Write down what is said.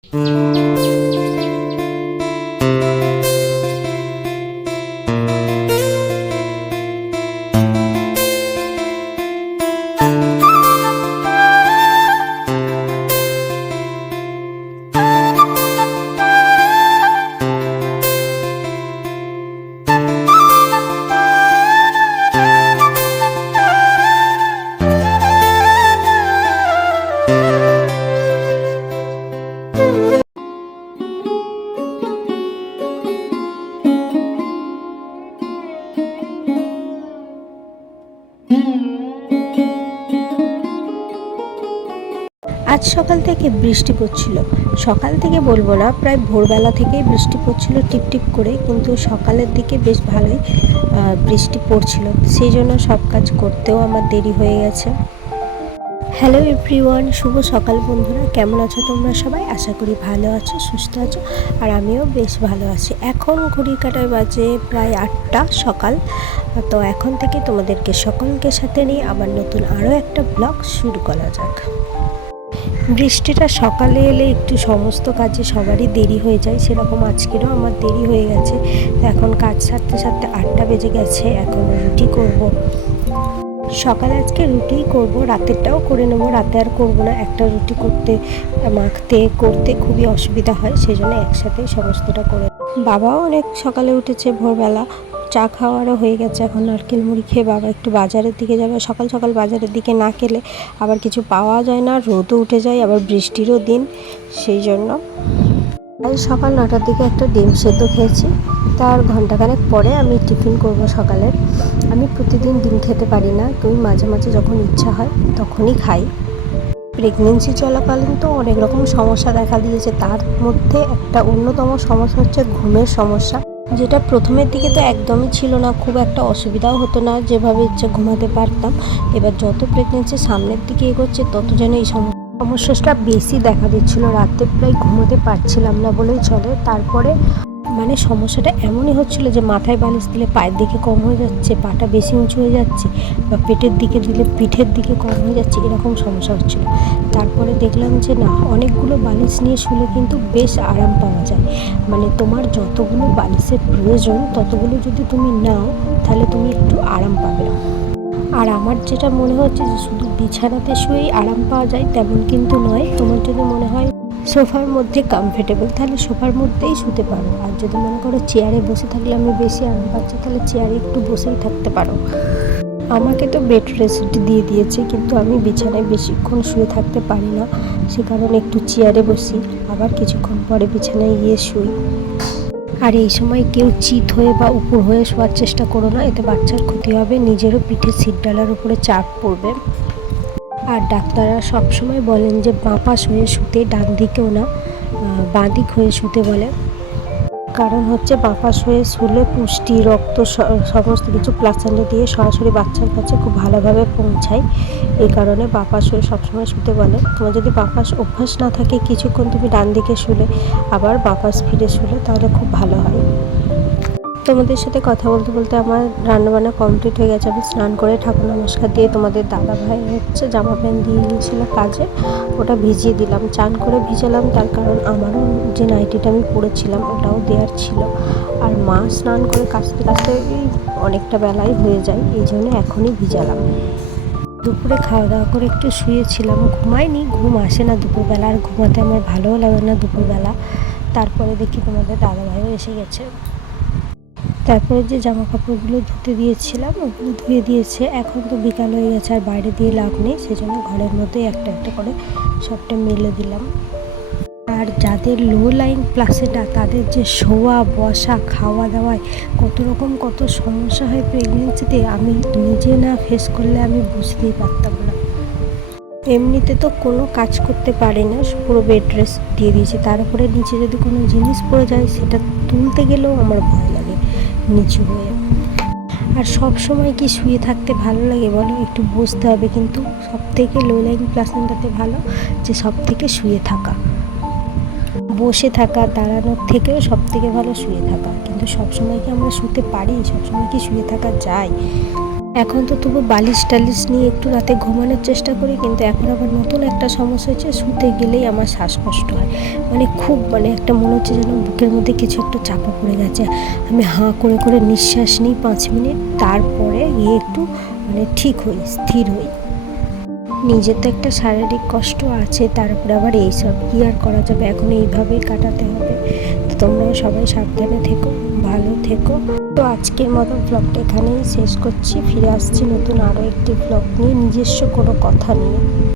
আজ সকাল থেকে বৃষ্টি পড়ছিল। সকাল থেকে বলবো না, প্রায় ভোরবেলা থেকেই বৃষ্টি পড়ছিল টিপটিপ করে, কিন্তু সকালের দিকে বেশ ভালোই বৃষ্টি পড়ছিল, সেই জন্য সব কাজ করতেও আমার দেরি হয়ে গেছে। হ্যালো এভরিওয়ান, শুভ সকাল বন্ধুরা, কেমন আছো তোমরা সবাই? আশা করি ভালো আছো, সুস্থ আছো, আর আমিও বেশ ভালো আছি। এখন ঘড়ির কাঁটায় বাজে প্রায় 8টা সকাল। তো এখন থেকে তোমাদেরকে সকলকে সাথে নিয়ে আবার নতুন আরও একটা ব্লগ শুরু করা যাক। বৃষ্টিটা সকালে এলে একটু সমস্ত কাজে সবারই দেরি হয়ে যায়, সেরকম আজকেরও আমার দেরি হয়ে গেছে। তো এখন কাজ সারতে সারতে 8টা বেজে গেছে। এখন রুটি করব, সকালে আজকে রুটিই করব, রাতেরটাও করে নেবো, রাতে আর করবো না। একটা রুটি করতে খুবই অসুবিধা হয়, সেই জন্য একসাথেই সমস্তটা করে। বাবাও অনেক সকালে উঠেছে, ভোরবেলা চা খাওয়ারও হয়ে গেছে। এখন নারকেল মুড়ি খেয়ে বাবা একটু বাজারের দিকে যাবে। সকাল সকাল বাজারের দিকে না গেলে আবার কিছু পাওয়া যায় না, রোদও উঠে যায়, আবার বৃষ্টিরও দিন, সেই জন্য। আজ সকাল 9টার দিকে একটা ডিম সেদ্ধ খেয়েছি, তার ঘন্টাখানেক পরে আমি টিফিন করব সকালের। আমি প্রতিদিন ডিম খেতে পারি না, তুই মাঝে মাঝে যখন ইচ্ছা হয় তখনই খাই। প্রেগনেন্সি চলাকালীন তো অনেক রকম সমস্যা দেখা দিয়েছে, তার মধ্যে একটা অন্যতম সমস্যা হচ্ছে ঘুমের সমস্যা, যেটা প্রথমের দিকে তো একদমই ছিল না, খুব একটা অসুবিধাও হতো না, যেভাবে ইচ্ছে ঘুমাতে পারতাম। এবার যত প্রেগনেন্সি সামনের দিকে এগোচ্ছে তত যেন এই সমস্যাটা বেশি দেখা দিচ্ছিল, রাতে প্রায় ঘুমোতে পারছিলাম না বলেই চলে। তারপরে মানে সমস্যাটা এমনই হচ্ছিল যে মাথায় বালিশ দিলে পায়ের দিকে কম হয়ে যাচ্ছে, পাটা বেশি উঁচু হয়ে যাচ্ছে, বা পেটের দিকে দিলে পিঠের দিকে কম হয়ে যাচ্ছে, এরকম সমস্যা হচ্ছিল। তারপরে দেখলাম যে না, অনেকগুলো বালিশ নিয়ে শুলে কিন্তু বেশ আরাম পাওয়া যায়। মানে তোমার যতগুলো বালিশের প্রয়োজন ততগুলো যদি তুমি নাও, তাহলে তুমি একটু আরাম পাবে। আর আমার যেটা মনে হচ্ছে যে শুধু বিছানাতে শুয়েই আরাম পাওয়া যায় তেমন কিন্তু নয়। তোমার যদি মনে হয় সোফার মধ্যে কমফর্টেবল, তাহলে সোফার মধ্যেই শুতে পারো। আর যদি মনে করো চেয়ারে বসে থাকলে আমি বেশি আরাম পাচ্ছি, তাহলে চেয়ারে একটু বসেই থাকতে পারো। আমাকে তো বেড রেস্ট দিয়ে দিয়েছে, কিন্তু আমি বিছানায় বেশিক্ষণ শুয়ে থাকতে পারি না, সে কারণে একটু চেয়ারে বসি, আবার কিছুক্ষণ পরে বিছানায় গিয়ে শুই। আর এই সময় কেউ চিত হয়ে বা উপর হয়ে শোয়ার চেষ্টা করো না, এতে বাচ্চার ক্ষতি হবে, নিজেরও পিঠে সিট ডালার উপরে চাপ পড়বে। আর ডাক্তাররা সবসময় বলেন যে বাঁ পাশ হয়ে শুতে, ডান দিকেও না, বাঁ দিক হয়ে শুতে বলে। কারণ হচ্ছে বাঁ পাশ হয়ে শুলে পুষ্টি, রক্ত, সমস্ত কিছু প্লাসেন্টা দিয়ে সরাসরি বাচ্চার কাছে খুব ভালোভাবে পৌঁছায়। এই কারণে বাঁ পাশ হয়ে সবসময় শুতে বলে। তোমার যদি বাঁ পাশ অভ্যাস না থাকে, কিছুক্ষণ তুমি ডান দিকে শুলে আবার বাঁ পাশ ফিরে শুলে, তাহলে খুব ভালো হয়। তোমাদের সাথে কথা বলতে বলতে আমার রান্নাবান্না কমপ্লিট হয়ে গেছে। আমি স্নান করে ঠাকুর নমস্কার দিয়ে তোমাদের দাদা ভাই হচ্ছে জামা প্যান্ট দিয়ে গিয়েছিলো কাজে, ওটা ভিজিয়ে দিলাম, চান করে ভিজালাম, তার কারণ আমারও যে নাইটিটা আমি পরেছিলাম ওটাও দেওয়ার ছিল। আর মা স্নান করে কাচতে কাচতে অনেকটা বেলায় হয়ে যায়, এই জন্য এখনই ভিজালাম। দুপুরে খাওয়া দাওয়া করে একটু শুয়েছিলাম, ঘুমাইনি, ঘুম আসে না দুপুরবেলা, আর ঘুমাতে আমার ভালোও লাগে না দুপুরবেলা। তারপরে দেখি তোমাদের দাদাভাইও এসে গেছে। তারপরে যে জামা কাপড়গুলো ধুতে দিয়েছিলাম ওগুলো ধুয়ে দিয়েছে। এখন তো বিকাল হয়ে গেছে, আর বাইরে দিয়ে লাভ নেই, সেজন্য ঘরের মধ্যেই একটা একটা করে সবটা মেলে দিলাম। আর যাদের লো লাইন প্লাসেন্টা, তাদের যে শোয়া বসা খাওয়া দাওয়ায় কত সমস্যা হয় প্রেগনেন্সিতে, আমি নিজে না ফেস করলে আমি বুঝতেই পারতাম না। এমনিতে তো কোনো কাজ করতে পারি না, পুরো বেড রেস্ট দিয়ে দিয়েছি, তার উপরে নিচে যদি কোনো জিনিস পড়ে যায় সেটা তুলতে গেলেও আমার ভয় লাগে নিচু হয়ে। আর সব সময় কি শুয়ে থাকতে ভালো লাগে বলো? একটু বসতে হবে, কিন্তু সব থেকে লো লাইন প্লাসেন্টাতে ভালো যে সব থেকে শুয়ে থাকা, বসে থাকা, দাঁড়ানোর থেকেও সব থেকে ভালো শুয়ে থাকা। কিন্তু সবসময় কি আমরা শুতে পারি? সবসময় কি শুয়ে থাকা যায়? এখন তো তবু বালিশ টালিশ নিয়ে একটু রাতে ঘুমানোর চেষ্টা করি, কিন্তু এখন আবার নতুন একটা সমস্যা হচ্ছে, শুতে গেলেই আমার শ্বাসকষ্ট হয়। মানে খুব একটা মনে হচ্ছে যেন বুকের মধ্যে কিছু একটু চাপা পড়ে গেছে। আমি হাঁ করে করে নিঃশ্বাস নিই 5 মিনিট, তারপরে একটু ঠিক হই, স্থির হই। নিজের তো একটা শারীরিক কষ্ট আছে, তারপরে আবার এইসব কী আর করা যাবে, এখন এইভাবেই কাটাতে হবে। তো তোমরাও সবাই সাবধানে থেকো, ভালো থেকো। তো আজকের মতো ব্লগটা এখানেই শেষ করছি। ফিরে আসছি নতুন আরও একটি ব্লগ নিয়ে, নিজস্ব কোনো কথা নিয়ে।